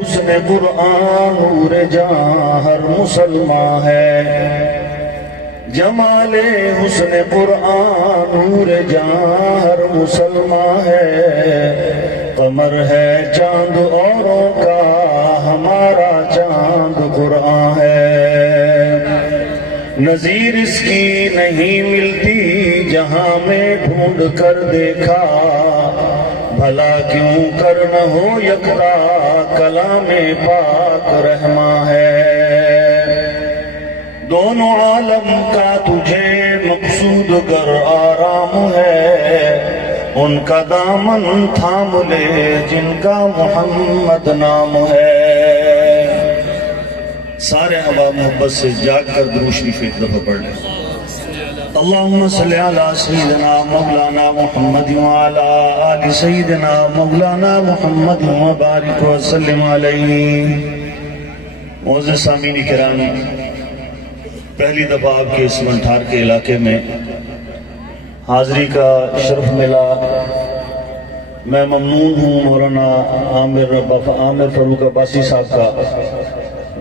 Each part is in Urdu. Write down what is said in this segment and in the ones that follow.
حسن قرآن نور جاں ہر مسلمان ہے، جمال حسن قرآن نور جاں ہر مسلمان ہے، قمر ہے چاند اوروں کا ہمارا چاند قرآن ہے، نظیر اس کی نہیں ملتی جہاں میں ڈھونڈ کر دیکھا، بھلا کیوں کر نہ ہو یکتا کلام پاک رحماں ہے، دونوں عالم کا تجھے مقصود گر آرام ہے، ان کا دامن تھام لے جن کا محمد نام ہے۔ سارے احباب محبت سے جاگ کر درود شریف ایک دفعہ پڑھ لیں۔ اللہم صلی علی سیدنا مولانا محمد وعلی آل سیدنا مولانا محمد وبارک وسلم علیہ۔ معزز سامعین کرام، پہلی دفعہ آپ کے اس منٹھار کے علاقے میں حاضری کا شرف ملا۔ میں ممنون ہوں مولانا عامر فاروق عباسی صاحب کا،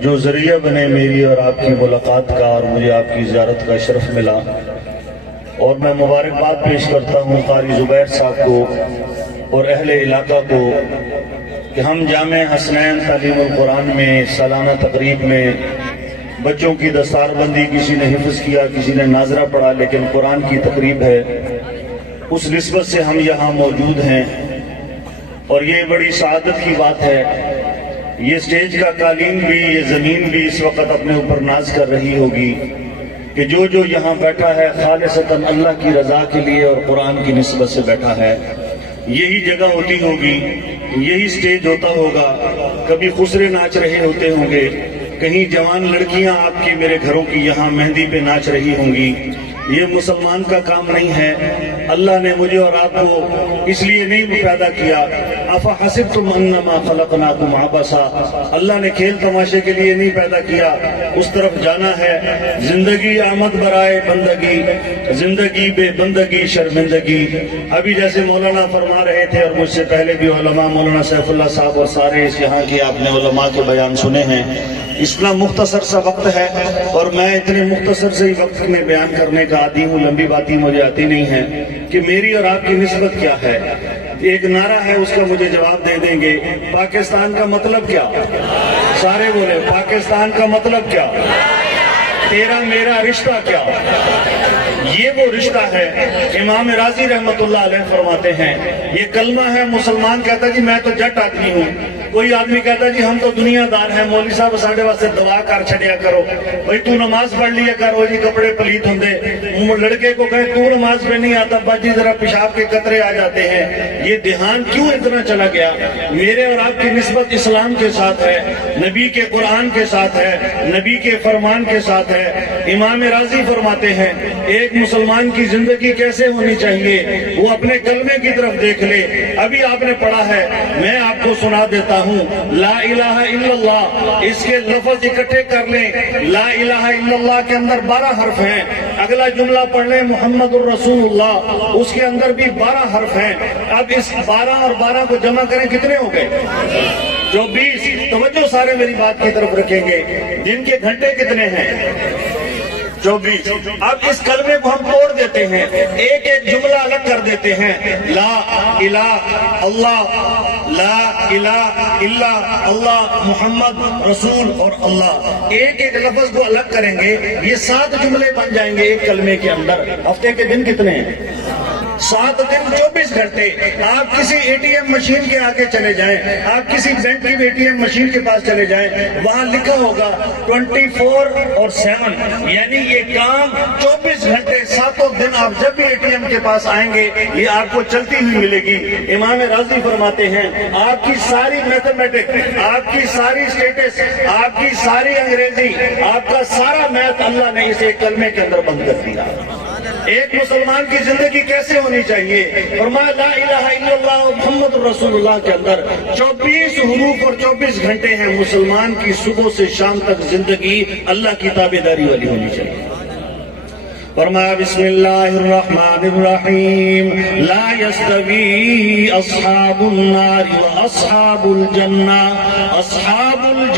جو ذریعہ بنے میری اور آپ کی ملاقات کا اور مجھے آپ کی زیارت کا شرف ملا، اور میں مبارکباد پیش کرتا ہوں قاری زبیر صاحب کو اور اہل علاقہ کو کہ ہم جامع حسنین تعلیم القرآن میں سالانہ تقریب میں بچوں کی دستار بندی، کسی نے حفظ کیا، کسی نے ناظرہ پڑھا، لیکن قرآن کی تقریب ہے، اس نسبت سے ہم یہاں موجود ہیں، اور یہ بڑی سعادت کی بات ہے۔ یہ سٹیج کا قالین بھی، یہ زمین بھی اس وقت اپنے اوپر ناز کر رہی ہوگی کہ جو یہاں بیٹھا ہے خالصتاً اللہ کی رضا کے لیے اور قرآن کی نسبت سے بیٹھا ہے۔ یہی جگہ ہوتی ہوگی، یہی سٹیج ہوتا ہوگا، کبھی خسرے ناچ رہے ہوتے ہوں گے، کہیں جوان لڑکیاں آپ کی میرے گھروں کی یہاں مہندی پہ ناچ رہی ہوں گی۔ یہ مسلمان کا کام نہیں ہے، اللہ نے مجھے اور آپ کو اس لیے نہیں پیدا کیا۔ افحسبتم انما خلقناکم عبثا، اللہ نے کھیل تماشے کے لیے نہیں پیدا کیا، اس طرف جانا ہے۔ زندگی آمد برائے بندگی، زندگی بے بندگی شرمندگی۔ ابھی جیسے مولانا فرما رہے تھے، اور مجھ سے پہلے بھی علماء، مولانا سیف اللہ صاحب اور سارے اس یہاں کے آپ نے علماء کے بیان سنے ہیں، اتنا مختصر سا وقت ہے اور میں اتنے مختصر سے وقت میں بیان کرنے کا عادی ہوں، لمبی باتیں مجھے آتی نہیں ہیں کہ میری اور آپ کی نسبت کیا ہے۔ ایک نعرہ ہے، اس کا مجھے جواب دے دیں گے، پاکستان کا مطلب کیا؟ سارے بولے، پاکستان کا مطلب کیا؟ تیرا میرا رشتہ کیا؟ یہ وہ رشتہ ہے۔ امام راضی رحمت اللہ علیہ فرماتے ہیں، یہ کلمہ ہے، مسلمان کہتا ہے جی میں تو جٹ آدمی ہوں، کوئی آدمی کہتا ہے جی ہم تو دنیا دار ہیں، مولوی صاحب ساڑھے واسطے دعا کر چھڑیا کرو، بھئی تو نماز پڑھ لیا کرو جی، کپڑے پلیت ہوں دے، لڑکے کو کہے تو نماز پہ نہیں آتا باجی ذرا پیشاب کے قطرے آ جاتے ہیں۔ یہ دھیان کیوں اتنا چلا گیا؟ میرے اور آپ کی نسبت اسلام کے ساتھ ہے، نبی کے قرآن کے ساتھ ہے، نبی کے فرمان کے ساتھ ہے۔ امام راضی فرماتے ہیں ایک مسلمان کی زندگی کیسے ہونی چاہیے، وہ اپنے کلمے کی طرف دیکھ لے۔ ابھی آپ نے پڑھا ہے، میں آپ کو سنا دیتا ہوں، لا الہ الا اللہ، اس کے لفظ اکٹھے کر لیں۔ لا الہ الا اللہ کے اندر 12 حرف ہیں، اگلا جملہ پڑھ لیں محمد الرسول اللہ، اس کے اندر بھی 12 حرف ہیں۔ اب اس 12 اور 12 کو جمع کریں، کتنے ہو گئے؟ 24۔ توجہ سارے میری بات کی طرف رکھیں گے، دن کے گھنٹے کتنے ہیں؟ 24۔ اب اس کلمے کو ہم توڑ دیتے ہیں، ایک ایک جملہ الگ کر دیتے ہیں۔ لا الہ اللہ، لا الہ الا اللہ، محمد رسول اور اللہ، ایک ایک لفظ کو الگ کریں گے، یہ 7 جملے بن جائیں گے ایک کلمے کے اندر۔ ہفتے کے دن کتنے ہیں؟ 7 دن 24 گھنٹے۔ آپ کسی اے ٹی ایم مشین کے آگے چلے جائیں، آپ کسی بینک کی اے ٹی ایم مشین کے پاس چلے جائیں، وہاں لکھا ہوگا 24 اور 7، یعنی یہ کام 24 گھنٹے 7 دن آپ جب بھی اے ٹی ایم کے پاس آئیں گے یہ آپ کو چلتی ہوئی ملے گی۔ امام راضی فرماتے ہیں آپ کی ساری میتھمیٹک، آپ کی ساری اسٹیٹس، آپ کی ساری انگریزی، آپ کا سارا میتھ اللہ نے اس ایک کلمے کے اندر بند کر دیا۔ ایک مسلمان کی زندگی کیسے ہونی چاہیے؟ فرمایا لا الہ الا اللہ محمد رسول اللہ کے اندر 24 حروف اور 24 گھنٹے ہیں۔ مسلمان کی صبح سے شام تک زندگی اللہ کی تابعداری والی ہونی چاہیے۔ فرمایا بسم اللہ الرحمن الرحیم، لا يستوی اصحاب النار واصحاب الجنہ، اصحاب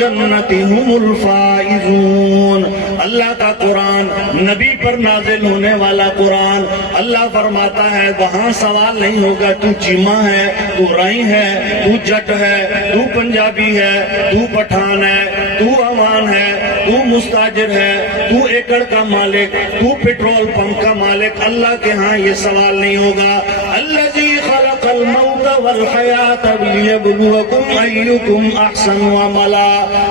الجنة هم الفائزون. اللہ کا قرآن، نبی پر نازل ہونے والا قرآن، اللہ فرماتا ہے وہاں سوال نہیں ہوگا تو چیما ہے، تو رائی ہے، تو جٹ ہے، تو پنجابی ہے، تو پٹھان ہے، تو عوام ہے، تو مستاجر ہے، تو ایکڑ کا مالک، تو پیٹرول پمپ کا مالک. اللہ کے ہاں یہ سوال نہیں ہوگا. الذی خلق الموت والحیات لیبلوکم ایکم احسن عملا.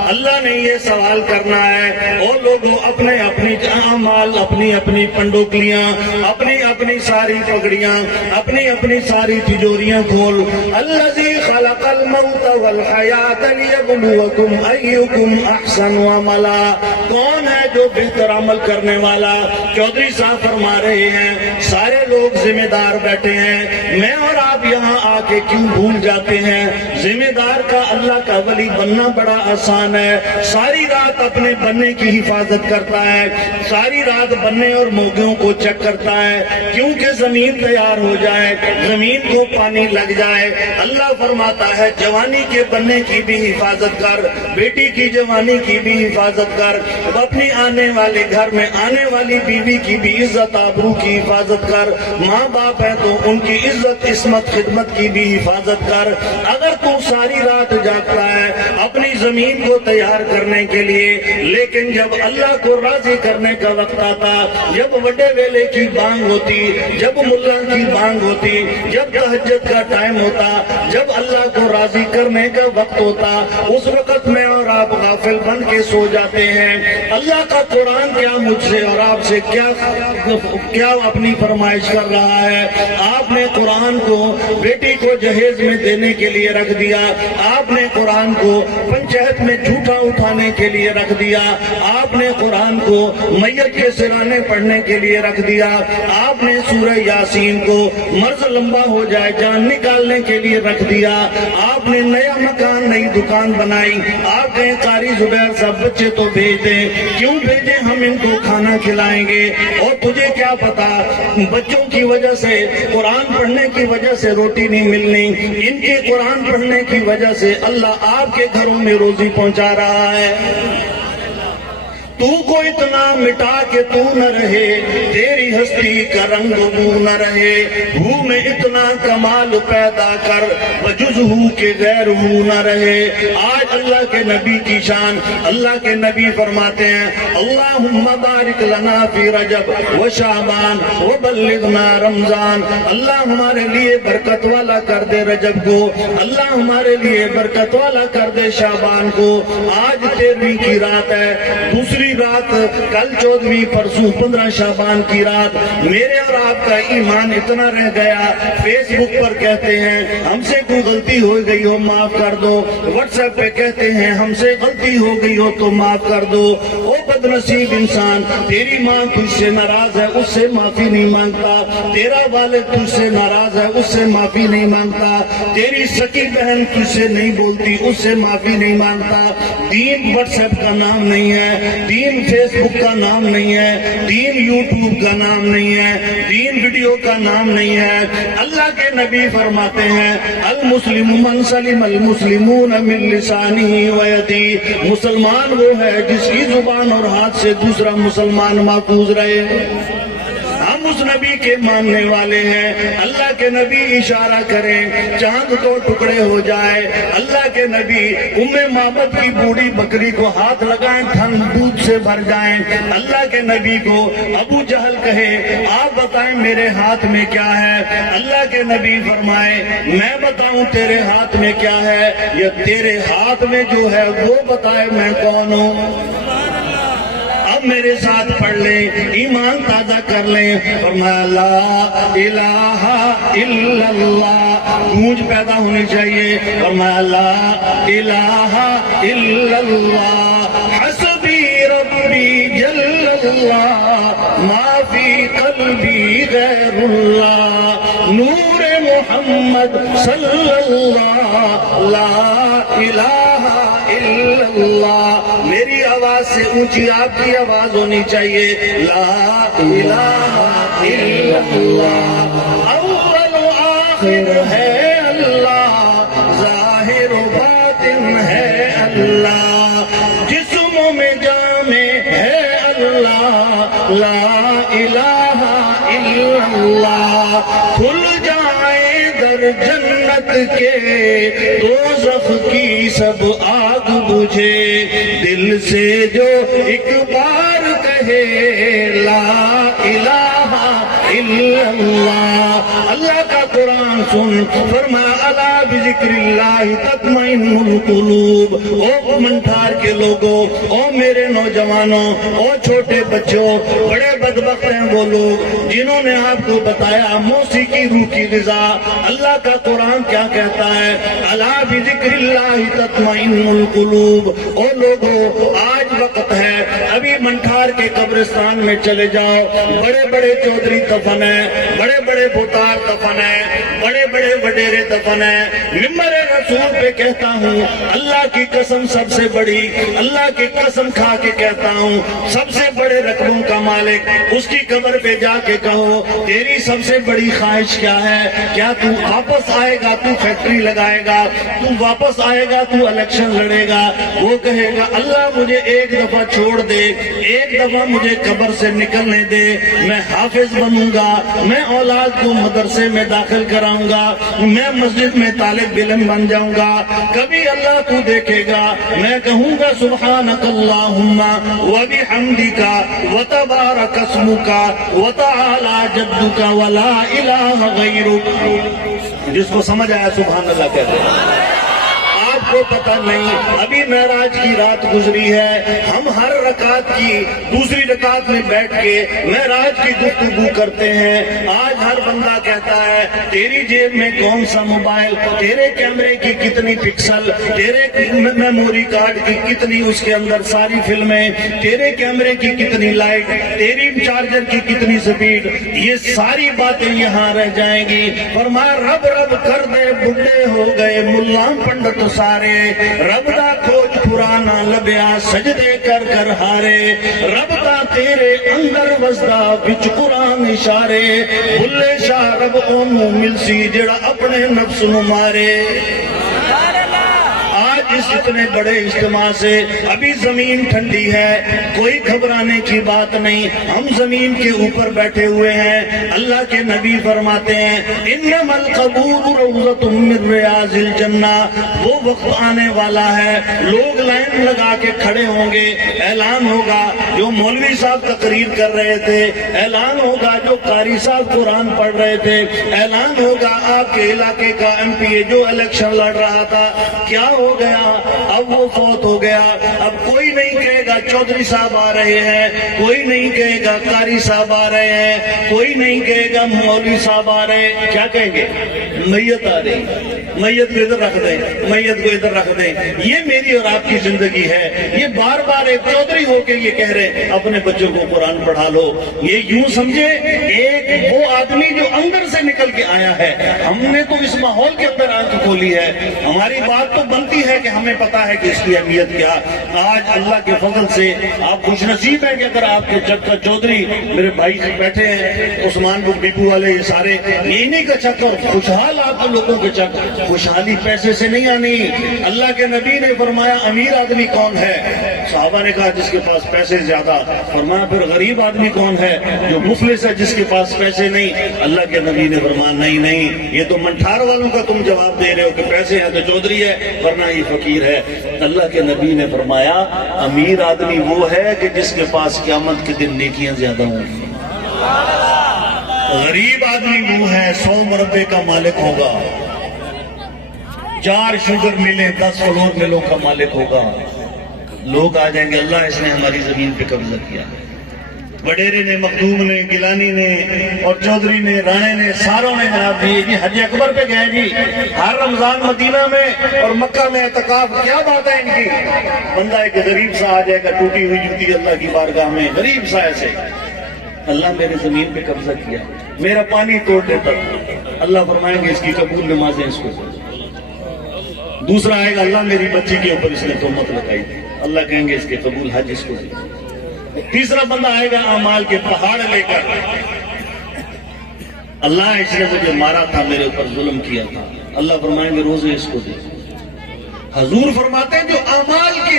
اللہ نے یہ سوال کرنا ہے اور لوگوں اپنے اپنی اعمال، اپنی اپنی پنڈوکلیاں، اپنی اپنی ساری پگڑیاں، اپنی اپنی ساری تجوریاں کھول. الذی خلق الموت والحیات لیبلوکم ایکم احسن عملا. کون ہے جو بہتر عمل کرنے والا؟ چودھری صاحب فرما رہے ہیں سارے لوگ ذمہ دار بیٹھے ہیں، میں اور آپ یہاں آ کے کیوں بھول جاتے ہیں؟ ذمہ دار کا اللہ کا ولی بننا بڑا آسان ہے. ساری رات اپنے بننے کی حفاظت کرتا ہے، ساری رات بننے اور موگیوں کو چیک کرتا ہے کیونکہ زمین تیار ہو جائے، زمین کو پانی لگ جائے. اللہ فرماتا ہے جوانی کے بننے کی بھی حفاظت کر، بیٹی کی جوانی کی بھی حفاظت کر، اپنی آنے والے گھر میں آنے والی بیوی کی بھی عزت آبرو کی حفاظت کر. ماں باپ ہے تو ان کی عزت عصمت خدمت کی بھی حفاظت کر. اگر تو ساری رات جاگتا ہے اپنی زمین کو تیار کرنے کے لیے، لیکن جب اللہ کو راضی کرنے کا وقت آتا، جب وڈے ویلے کی بانگ ہوتی، جب ملا کی بانگ ہوتی، جب تہجد کا ٹائم ہوتا، جب اللہ کو راضی کرنے کا وقت ہوتا، اس وقت میں اور آپ غافل بن کے سو جاتے ہیں. اللہ کا قرآن کیا مجھ سے اور آپ سے کیا اپنی فرمائش کر رہا ہے؟ آپ نے قرآن کو بیٹی کو جہیز میں دینے کے لیے رکھ دیا، آپ نے قرآن کو پنچایت میں جھوٹا اٹھانے کے لیے رکھ دیا، آپ نے قرآن کو میت کے سرانے پڑھنے کے لیے رکھ دیا، آپ نے سورہ یاسین کو مرض لمبا ہو جائے جان نکالنے کے لیے رکھ دیا، آپ نے نیا مکان نئی دکان بنائی. آپ کہیں قاری زبیر صاحب بچے تو بھیج دیں. کیوں بھیجیں؟ ہم ان کو کھانا کھلائیں گے. اور تجھے کیا پتا بچوں کی وجہ سے، قرآن پڑھنے کی وجہ سے روٹی نہیں ملنی، ان کے قرآن پڑھنے کی وجہ سے اللہ آپ کے گھروں میں روزی پہنچا رہا ہے. تو کو اتنا مٹا کے تو نہ رہے، تیری ہستی کا رنگ بو نہ رہے. ہو میں اتنا کمال پیدا کر، وجز ہو کے غیر ہو نہ رہے. آج اللہ کے نبی کی شان، اللہ کے نبی فرماتے ہیں اللہم بارک لنا فی رجب و شعبان و بلغنا رمضان. اللہ ہمارے لیے برکت والا کر دے رجب کو، اللہ ہمارے لیے برکت والا کر دے شعبان کو. آج 13ویں کی رات ہے، دوسری رات کل 14ویں، پرسوں 15 شعبان کی رات. میرے اور آپ کا ایمان اتنا رہ گیا، فیس بک پر کہتے ہیں ہم سے کوئی غلطی ہو گئی ہو معاف کر دو، واٹس ایپ پہ کہتے ہیں ہم سے غلطی ہو گئی ہو تو معاف کر دو. او بد نصیب انسان، تیری ماں تجھ سے ناراض ہے اس سے معافی نہیں مانگتا، تیرا والد تجھ سے ناراض ہے اس سے معافی نہیں مانگتا، تیری سکی بہن تجھ سے نہیں بولتی اس سے معافی نہیں مانگتا. دین واٹس ایپ کا نام نہیں ہے، دین فیس بک کا نام نہیں ہے، دین یوٹیوب کا نام نہیں ہے، دین ویڈیو کا نام نہیں ہے. اللہ کے نبی فرماتے ہیں المسلم من سلم المسلمون من لسانہ و یدہ. مسلمان وہ ہے جس کی زبان اور ہاتھ سے دوسرا مسلمان محفوظ رہے. ہم اس نبی کے ماننے والے ہیں. اللہ کے نبی اشارہ کریں چاند تو ٹکڑے ہو جائے. اللہ کے نبی معبد کی بوڑھی بکری کو ہاتھ لگائیں تھن دودھ سے بھر جائیں. اللہ کے نبی کو ابو جہل کہے آپ بتائیں میرے ہاتھ میں کیا ہے. اللہ کے نبی فرمائے میں بتاؤں تیرے ہاتھ میں کیا ہے، یا تیرے ہاتھ میں جو ہے وہ بتائے میں کون ہوں. اب میرے ساتھ پڑھ لیں، ایمان تازہ کر لیں. فرمایا لا الہ الا اللہ، گونج پیدا ہونی چاہیے. فرمایا لا الہ الا اللہ حسبی ربی جل اللہ ما فی قلبی غیر اللہ نور محمد صلی اللہ لا الہ الا اللہ. میری آواز سے اونچی آپ کی آواز ہونی چاہیے. لا الہ الا اللہ اول و آخر ہے اللہ، ظاہر و باطن ہے اللہ. لا الہ الا اللہ، کھل جائیں در جنت کے دوزخ کی سب آگ بجھے، دل سے جو ایک بار کہے لا الہ الا اللہ۔ اللہ کا قرآن سن، فرمایا الا بذکر اللہ تطمئن القلوب۔ او منٹھار کے لوگوں، او میرے نوجوانوں، او چھوٹے بچوں، بڑے بدبخت ہیں وہ لوگ جنہوں نے آپ کو بتایا موسیقی روح کی غذا۔ اللہ کا قرآن کیا کہتا ہے؟ الا بذکر اللہ تطمئن القلوب۔ او لوگوں، آج وقت ہے، ابھی منٹھار کے قبرستان میں چلے جاؤ، بڑے بڑے چودھری دفن ہیں، بڑے بڑے بھوتار دفن ہیں، بڑے بڑے وڈیرے دفن ہیں۔ ممبر رسول پہ کہتا ہوں، اللہ کی قسم سب سے بڑی، اللہ کی قسم کھا کے کہتا ہوں، سب سے بڑے رقبوں کا مالک، اس کی قبر پہ جا کے کہو تیری سب سے بڑی خواہش کیا ہے؟ کیا تو واپس آئے گا، تو فیکٹری لگائے گا، تو واپس آئے گا، تو الیکشن لڑے گا؟ وہ کہے گا اللہ مجھے ایک دفعہ چھوڑ دے، ایک دفعہ مجھے قبر سے نکلنے دے، میں حافظ بنوں گا، میں اولاد کو مدرسے میں داخل کراؤں گا، میں مسجد میں طالب علم بن جاؤں گا۔ کبھی اللہ تو دیکھے گا، میں کہوں گا سبحانک اللہم وبحمدک وتبارک اسمک وتعالی جدک ولا الہ غیرک۔ جس کو سمجھ آیا سبحان اللہ کہتے ہیں۔ آپ کو پتہ نہیں، ابھی معراج کی رات گزری ہے، ہم ہر رکعت کی دوسری رکعت میں بیٹھ کے معراج کی گفتگو کرتے ہیں۔ آج ہر بندہ کہتا ہے تیری جیب میں کون سا موبائل، تیرے کیمرے کی کتنی پکسل، تیرے میموری کارڈ کی کتنی اس کے اندر ساری فلمیں، تیرے کیمرے کی کتنی لائٹ، تیری چارجر کی کتنی سپیڈ، یہ ساری باتیں یہاں رہ جائیں گی۔ فرمایا رب رب کر دے بڈھے ہو گئے ملا پنڈت سارے، رب دا کھوج پرانا لبیا سجدے کر کر ہارے، رب دا تیرے اندر وزدہ بچ قرآن اشارے، بھلے شاہ رب اونوں ملسی جڑا اپنے نفس نو مارے۔ آج اس اتنے بڑے اجتماع سے ابھی زمین ٹھنڈی ہے، کوئی گھبرانے کی بات نہیں، ہم زمین کے اوپر بیٹھے ہوئے ہیں۔ اللہ کے نبی فرماتے ہیں انما القبور روضۃ من ریاض الجنہ، وہ وقت آنے والا ہے لوگ لائن لگا کے کھڑے ہوں گے، اعلان ہوگا جو مولوی صاحب تقریر کر رہے تھے، اعلان ہوگا جو قاری صاحب قرآن پڑھ رہے تھے، اعلان ہوگا آپ کے علاقے کا ایم پی اے جو الیکشن لڑ رہا تھا کیا ہو گیا، اب وہ فوت ہو گیا۔ اب کوئی نہیں کہے گا چودھری صاحب آ رہے ہیں، کوئی نہیں کہے گا قاری صاحب آ رہے ہیں، کوئی نہیں کہے گا مولوی صاحب آ رہے ہیں، کیا کہیں گے؟ میت آ رہی، میت کو ادھر رکھ دیں، میت کو ادھر رکھ دیں۔ یہ میری اور آپ کی زندگی ہے۔ یہ بار بار ایک چودھری ہو کے یہ کہہ رہے اپنے بچوں کو قرآن پڑھا لو، یہ یوں سمجھے ایک وہ آدمی جو اندر سے نکل کے آیا ہے۔ ہم نے تو اس ماحول کے اندر آنکھ کھولی ہے، ہماری بات تو بنتی ہے کہ ہمیں پتا ہے کہ اس کی اہمیت کیا۔ آج اللہ کے فضل سے آپ خوش نصیب ہیں کہ اگر آپ کے چک کا چودھری میرے بھائی بیٹھے ہیں عثمان بک ڈپو والے، یہ سارے انہی کا چک، اور خوشحال آپ لوگوں کے چک۔ خوشحالی پیسے سے نہیں آنی۔ اللہ کے نبی نے فرمایا امیر آدمی کون ہے؟ صحابہ نے کہا جس کے پاس پیسے زیادہ۔ فرمایا پھر غریب آدمی کون ہے؟ جو مفلس ہے، جس کے پاس پیسے نہیں۔ اللہ کے نبی نے فرمایا نہیں نہیں، یہ تو منٹھار والوں کا تم جواب دے رہے ہو کہ پیسے ہیں تو چودھری ہے، ورنہ یہ فقیر ہے۔ اللہ کے نبی نے فرمایا امیر آدمی وہ ہے کہ جس کے پاس قیامت کے دن نیکیاں زیادہ ہوں گی۔ غریب آدمی وہ ہے 100 مربے کا مالک ہوگا، 4 شوگر ملیں 10 فلور ملوں کا مالک ہوگا۔ لوگ آ جائیں گے اللہ اس نے ہماری زمین پہ قبضہ کیا۔ وڈیرے نے، مخدوم نے، گیلانی نے اور چودھری نے، رانے نے، ساروں نے جناب جی حج اکبر پہ گئے جی، ہر رمضان مدینہ میں اور مکہ میں اعتکاف۔ کیا بات ہے ان کی؟ بندہ ایک غریب سا آ جائے گا ٹوٹی ہوئی جوتی اللہ کی بارگاہ میں، غریب سا ایسے، اللہ میرے زمین پہ قبضہ کیا، میرا پانی توڑ دیتا۔ اللہ فرمائیں گے اس کی قبول نمازیں اس کو۔ دوسرا آئے گا اللہ میری بچی کے اوپر اس نے تہمت لگائی تھی، اللہ کہیں گے اس کے قبول حج اس کو دی۔ تیسرا بندہ آئے گا اعمال کے پہاڑ لے کر، اللہ اس نے مجھے مارا تھا، میرے اوپر ظلم کیا تھا، اللہ فرمائیں گے روزے اس کو دے۔ حضور فرماتے ہیں جو اعمال کے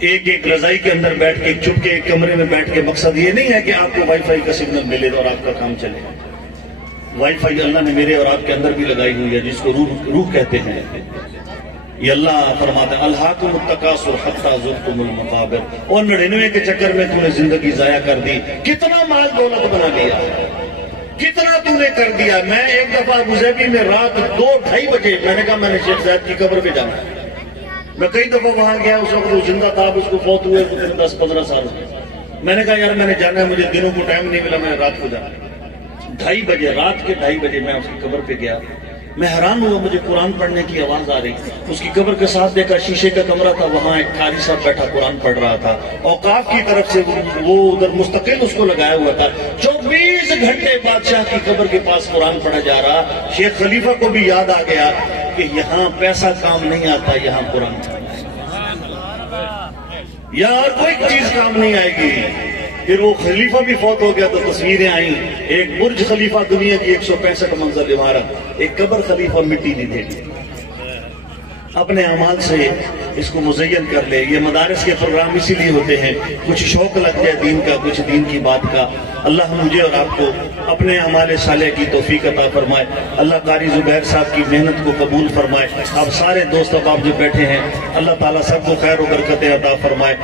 ایک ایک رضائی کے اندر بیٹھ کے چپ کے ایک کمرے میں بیٹھ کے مقصد یہ نہیں ہے کہ آپ کو وائی فائی کا سگنل ملے اور آپ کا کام چلے. وائی فائی اللہ نے میرے اور آپ کے اندر بھی لگائی ہوئی ہے جس کو روح کہتے ہیں. یہ اللہ فرماتا ہے الہاکم التکاثر حتی زرتم المقابر. اور 99 کے چکر میں تو نے زندگی ضائع کر دی. کتنا مال دولت بنا لیا, کتنا تو نے کر دیا. میں ایک دفعہ ابوظہبی میں رات 2-2:30 بجے میں نے کہا میں نے شیخ زاید کی قبر پہ جانا ہے. میں کئی دفعہ وہاں گیا, اس وقت وہ زندہ تھا, اب اس کو فوت ہوئے 10-15 سال. میں نے کہا یار میں نے جانا ہے, مجھے دنوں کو ٹائم نہیں ملا, میں نے رات کو جانا. 2:30 بجے, رات کے 2:30 بجے میں اس کی قبر پہ گیا. میں حیران ہوا, مجھے قرآن پڑھنے کی آواز آ رہی. اس کی قبر کے ساتھ دیکھا شیشے کا کمرہ تھا, وہاں ایک قاری صاحب بیٹھا قرآن پڑھ رہا تھا. اوقاف کی طرف سے وہ ادھر مستقل اس کو لگایا ہوا تھا. 24 گھنٹے بادشاہ کی قبر کے پاس قرآن پڑھا جا رہا. شیخ خلیفہ کو بھی یاد آ گیا کہ یہاں پیسہ کام نہیں آتا, یہاں قرآن پڑھنا. یار کوئی چیز کام نہیں آئے گی. پھر وہ خلیفہ بھی فوت ہو گیا تو تصویریں آئیں. ایک برج خلیفہ دنیا کی 165 منزل عمارت, ایک قبر خلیفہ مٹی نہیں دے. اپنے اعمال سے اس کو مزین کر لے. یہ مدارس کے پروگرام اسی لیے ہوتے ہیں, کچھ شوق لگ جائے دین کا, کچھ دین کی بات کا. اللہ مجھے اور آپ کو اپنے اعمال صالح کی توفیق عطا فرمائے. اللہ قاری زبیر صاحب کی محنت کو قبول فرمائے. آپ سارے دوست احباب جو بیٹھے ہیں, اللہ تعالیٰ سب کو خیر و برکتیں عطا فرمائے.